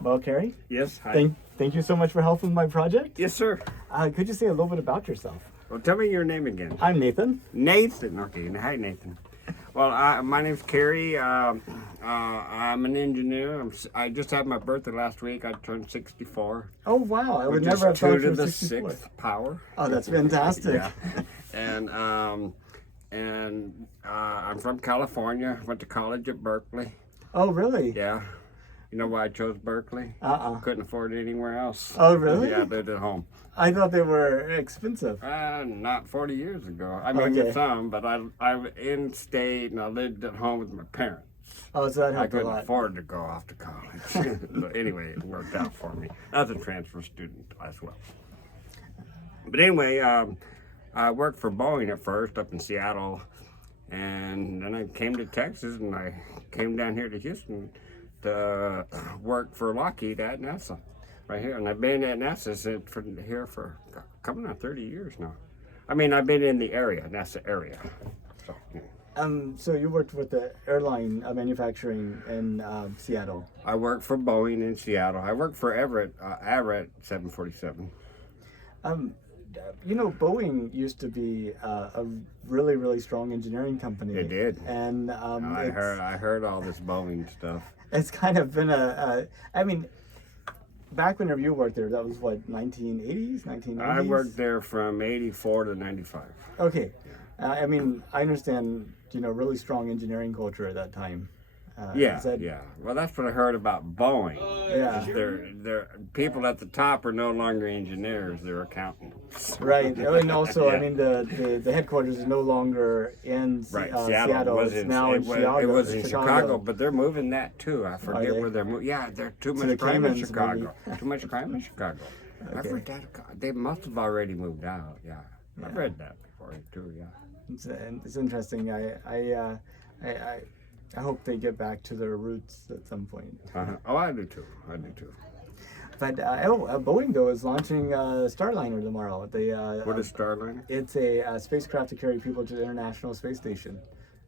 Well, Kerry, Yes, hi. thank you so much for helping with my project. Yes, sir. Could you say a little bit about yourself? Well, tell me your name again. I'm Nathan. Nathan. Okay, hi, Nathan. Well, my name's Kerry. I'm an engineer. I just had my birthday last week. I turned 64. Oh, wow. I would Which never have is thought 2 you to were the 64. 6th power. Oh, that's fantastic. Yeah. And I'm from California. Went to college at Berkeley. Oh, really? Yeah. You know why I chose Berkeley? Couldn't afford it anywhere else. Oh, really? Yeah, I lived at home. I thought they were expensive. Not 40 years ago. I mean, Okay. some, but I in state and I lived at home with my parents. Oh, so that I helped a couldn't lot. afford to go off to college. But anyway, it worked out for me. I was a transfer student as well. But anyway, I worked for Boeing at first up in Seattle, and then I came to Texas, and I came down here to Houston to work for Lockheed at NASA, right here. And I've been at NASA for coming on 30 years now. I mean, I've been in the area, NASA area. So, yeah. So you worked with the airline manufacturing in Seattle. I worked for Boeing in Seattle. I worked for Everett 747. You know, Boeing used to be a really, really strong engineering company. It did. And I heard all this Boeing stuff. it's kind of been I mean, back whenever you worked there, that was what, 1980s, 1990s? I worked there from 84 to 95. Okay. I mean, I understand, you know, really strong engineering culture at that time. Yeah, is that- yeah. Well, that's what I heard about Boeing. Yeah. They're people at the top are no longer engineers; they're accountants. Right. And also, I Yeah. mean, the headquarters is no longer in Right, Seattle. was It's in, now in Chicago. it was in Chicago, but they're moving that too. I forget they? where they're moving. Yeah, there's too the much crime in Caymans, Chicago. Too much crime in Chicago. I've Okay. heard that. They must have already moved out. Yeah, I've read that before too. Yeah. It's interesting. I hope they get back to their roots at some point. Oh, I do too. I do too. But Boeing though is launching Starliner tomorrow. What is Starliner? It's a spacecraft to carry people to the International Space Station.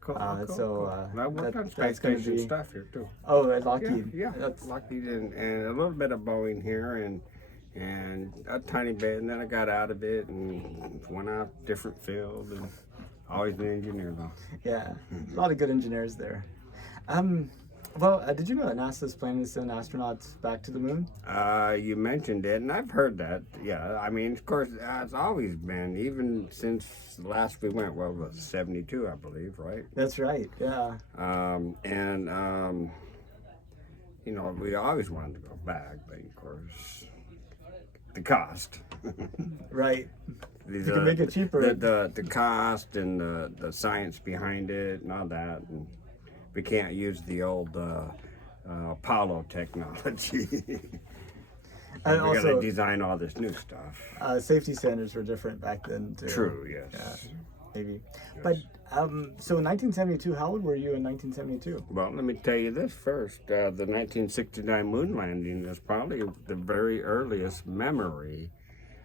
Cool, so I worked on that's space gonna station be- stuff here too. Oh, at Lockheed. Yeah, That's Lockheed and a little bit of Boeing here and a tiny bit, and then I got out of it and went out different field and always been an engineer though. yeah, a lot of good engineers there. Did you know that NASA's planning to send astronauts back to the moon? You mentioned it, and I've heard that. Yeah, I mean, of course, it's always been, even since last we went. Well, it was 72, I believe, right? That's right. Yeah. You know, we always wanted to go back, but of course, the cost. Right. You can make it cheaper. The cost and the science behind it and all that. And we can't use the old Apollo technology. And We got also, to design all this new stuff. safety standards were different back then too. True, yes. Maybe. But so in 1972, how old were you in 1972? Well, let me tell you this first. The 1969 moon landing is probably the very earliest memory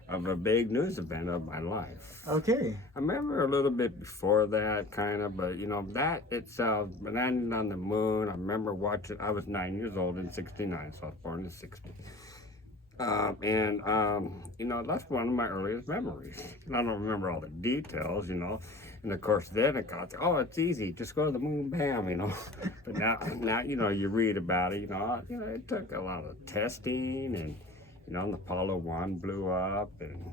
of a big news event of my life. Okay. I remember a little bit before that, kind of, but you know, that itself, landing on the moon, I remember watching, I was 9 years old in 69, so I was born in 60. You know, that's one of my earliest memories. And I don't remember all the details, you know. And of course, then it got, oh, it's easy, just go to the moon, bam, you know. But now, you know, you read about it, you know, it took a lot of testing and, you know, and the Apollo 1 blew up and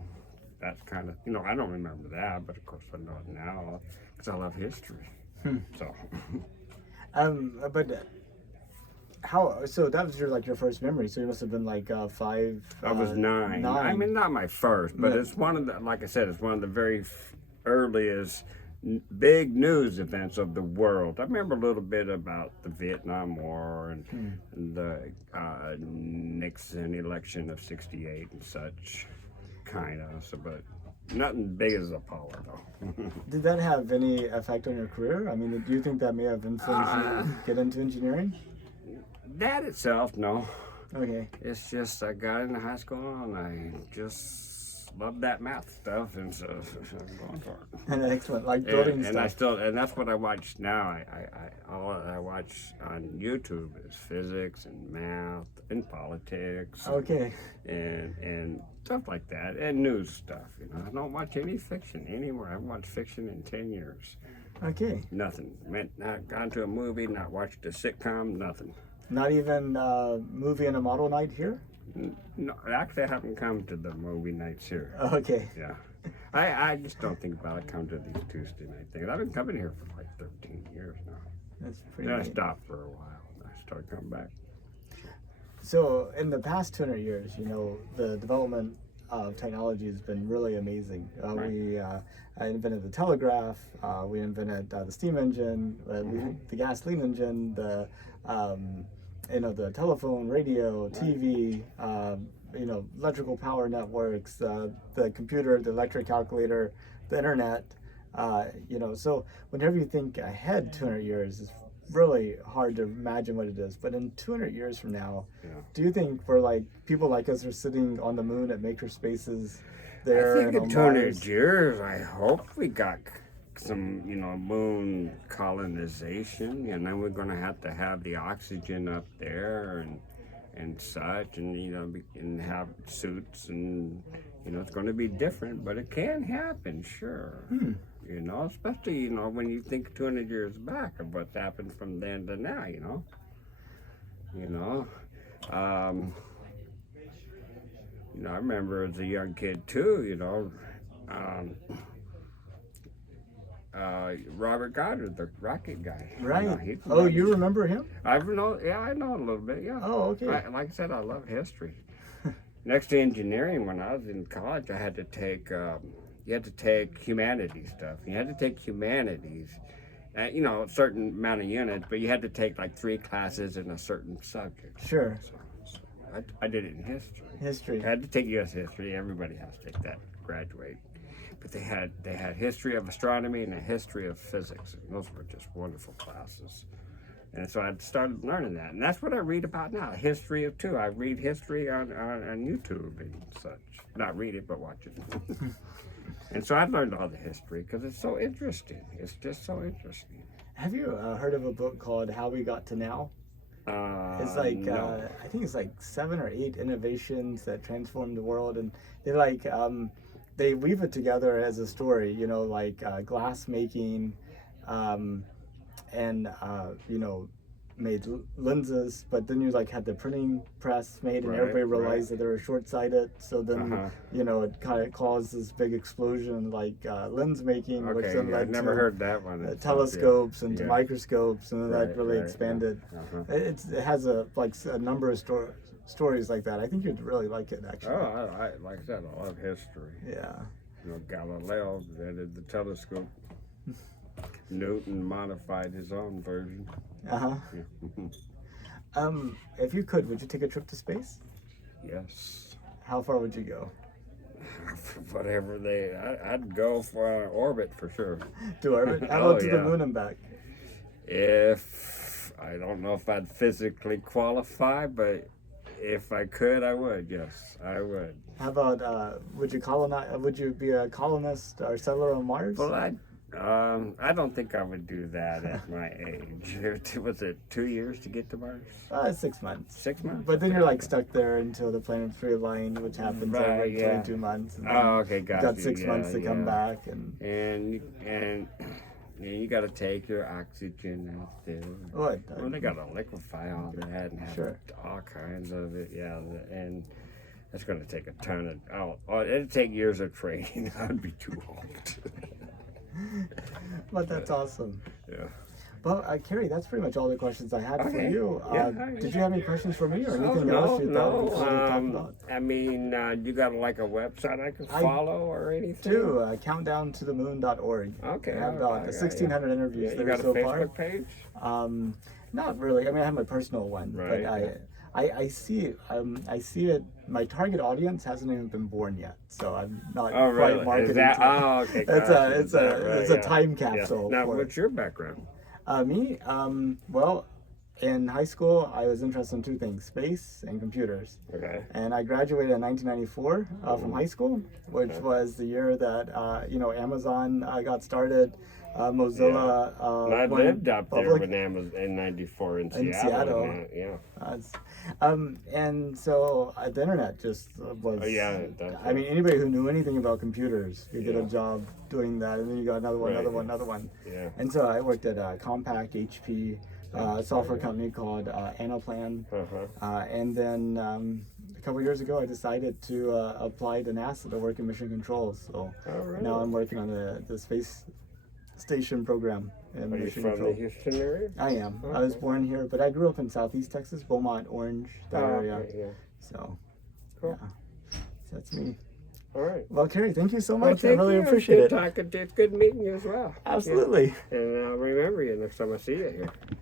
that's kind of, you know, I don't remember that, but of course I know it now because I love history. So. But how? So that was your first memory. So you must have been like 5. I was 9. I mean, not my first, but it's one of the, like I said, it's one of the very earliest big news events of the world. I remember a little bit about the Vietnam War and the Nixon election of '68 and such, kind of. So, but nothing big as Apollo, though. Did that have any effect on your career? I mean, do you think that may have influenced you to get into engineering? That itself, no. Okay. It's just I got into high school and I just love that math stuff, and so I'm going for it. And excellent, like building And I stuff. still, and that's what I watch now. All I watch on YouTube is physics and math and politics. Okay. And stuff like that, and news stuff. You know, I don't watch any fiction anymore. I haven't watched fiction in 10 years. Okay. Nothing. Not gone to a movie, not watched a sitcom, nothing. Not even movie and a model night here? No, actually, I haven't come to the movie nights here. Okay. Yeah. I just don't think about it come to these Tuesday night things. I've been coming here for like 13 years now. That's pretty Then I neat. stopped for a while. I started coming back. So in the past 200 years, you know, the development of technology has been really amazing. Right. We invented the telegraph, we invented the steam engine, the gasoline engine, you know, the telephone, radio, TV, you know, electrical power networks, the computer, the electric calculator, the internet. You know, so whenever you think ahead 200 years, it's really hard to imagine what it is. But in 200 years from now, Yeah. do you think we're like people like us are sitting on the moon at maker spaces there? I think and in on 200 Mars? years, I hope we got some, you know, moon colonization, and then we're going to have the oxygen up there and such, and you know, and have suits, and you know, it's going to be different, but it can happen, sure. You know, especially, you know, when you think 200 years back of what's happened from then to now, you know. You know, I remember as a young kid too, you know, Robert Goddard, the rocket guy. Right. You know, he- Oh, you remember him? I know, yeah, I know a little bit, yeah. Oh, okay. Like I said, I love history. Next to engineering, when I was in college, I had to take, you had to take humanities stuff. You had to take humanities, you know, a certain amount of units, but you had to take like 3 classes in a certain subject. Sure. So I did it in history. History. I had to take U.S. history. Everybody has to take that, graduate. But they had history of astronomy and a history of physics. And those were just wonderful classes. And so I started learning that. And that's what I read about now, history of too. I read history on YouTube and such. Not read it, but watch it. And so I learned all the history because it's so interesting. It's just so interesting. Have you heard of a book called How We Got to Now? It's like no. I think it's like 7 or 8 innovations that transformed the world, and they like they weave it together as a story. You know, like glass making, and you know, made lenses, but then you like had the printing press made, and Right, everybody right. realized that they were short-sighted. So then Uh-huh. you know, it kind of caused this big explosion, like lens making, which Okay, then yeah, I led never to heard that one. It's telescopes and to yeah. microscopes, and then Right, that really right, expanded. yeah. Uh-huh. It has a number of stories like that. I think you'd really like it, actually. Oh, I like I said, I love history. Yeah. You know, Galileo invented the telescope. Newton modified his own version. Uh-huh. Yeah. If you could, would you take a trip to space? Yes. How far would you go? Whatever I'd go for an orbit for sure. To orbit? How Oh, about to the yeah. moon and back? If I don't know if I'd physically qualify, but if I could, I would. Yes, I would. How about would you colonize? Would you be a colonist or settler on Mars? Well, I don't think I would do that at my age. Was it 2 years to get to Mars? 6 months. 6 months? But then you're like stuck there until the planet's realigned, which happens Right, every yeah. 22 months. And then Oh, okay, you got got you. 6 months to come yeah. back, and And you got to take your oxygen out there. what? Well, they got to liquefy all that and have Sure. all kinds of it. Yeah, and that's going to take a ton of. Oh, it'd take years of training. I'd be too old. But that's awesome. Yeah. Well, Kerry, that's pretty much all the questions I had for Okay. you. Yeah. Did you have any questions for me or Oh, anything else you thought we should talk no. about? I mean, you got like a website I can I follow or anything? Do countdowntothemoon.org. Okay. I have about yeah. 1,600 interviews Yeah, you there got a so Facebook far. page? Not really. I mean, I have my personal one, Right, but yeah. I see it. My target audience hasn't even been born yet, so I'm not Oh, quite really? marketing. Is that? to it. Oh, okay. It's gotcha. a Is that right? it's a Yeah. time Yeah. capsule. Now, for what's your background? me? Well, in high school, I was interested in two things: space and computers. Okay. And I graduated in 1994 from high school, which was the year that Amazon got started. Mozilla. I went lived up there public when Amazon in '94 in in Seattle. Seattle. Man. Yeah. And so the internet just was. Oh, yeah, I mean, anybody who knew anything about computers could get a Yeah. job doing that, and then you got another one, Right. another one. Yeah. And so I worked at Compaq HP, a software company called Anaplan. And then a couple years ago, I decided to apply to NASA to work in mission controls. So right. now I'm working on the space station program in Are you mission from control. the Houston area? I am. I was born here, but I grew up in Southeast Texas, Beaumont, Orange, that area. Okay, yeah. So, Cool. yeah. So that's me. All right. Well, Kerry, thank you so Well, much. I thank really you. appreciate It's it. good talking to you. It's good meeting you as well. Absolutely. Yeah. And I'll remember you next time I see you here.